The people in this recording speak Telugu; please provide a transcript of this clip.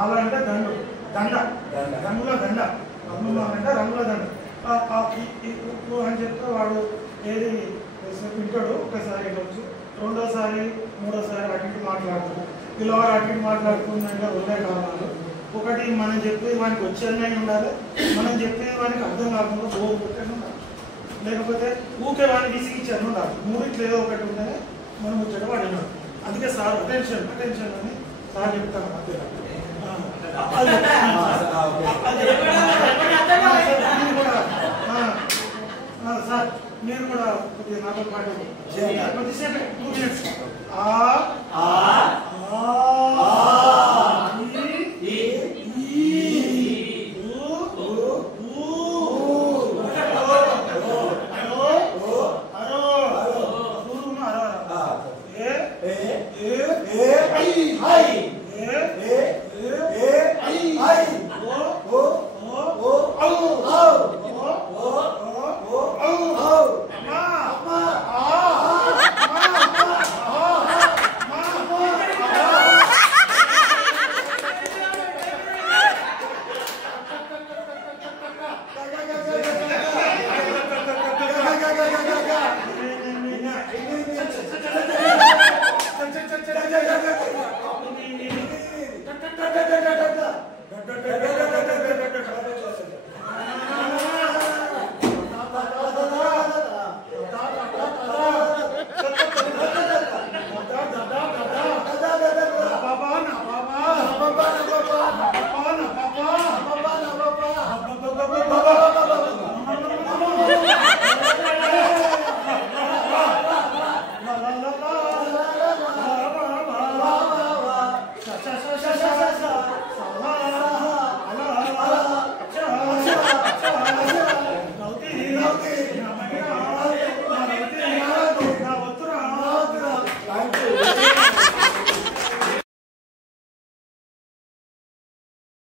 మాల అంటే దండు, దండ, రంగుల దండ, రంగుల అంటే రంగుల దండ. అని చెప్తే వాడు ఏది వింటాడు. ఒకసారి వెళ్ళొచ్చు, రెండోసారి మూడోసారి అటు మాట్లాడుతాడు. పిల్లవాడు అటు మాట్లాడుతుందంటే రెండే కారణాలు. ఒకటి మనం చెప్పేది వానికి వచ్చేనే ఉండాలి, మనం చెప్పేది వానికి అర్థం కాకుండా బోర్ కొట్టేది ఉండాలి, లేకపోతే ఊకే వాడిని విసిగిచ్చాను ఉండాలి. మూడిట్లో ఏదో ఒకటి ఉంటేనే మనం వచ్చాడు వాడినాడు. అందుకే సార్ అటెన్షన్ అటెన్షన్ అని సార్ చెప్తాను. అంతే సార్ మీరు కూడా కొద్దిగా నాతో పాటు కొద్దిసేపు 2 minutes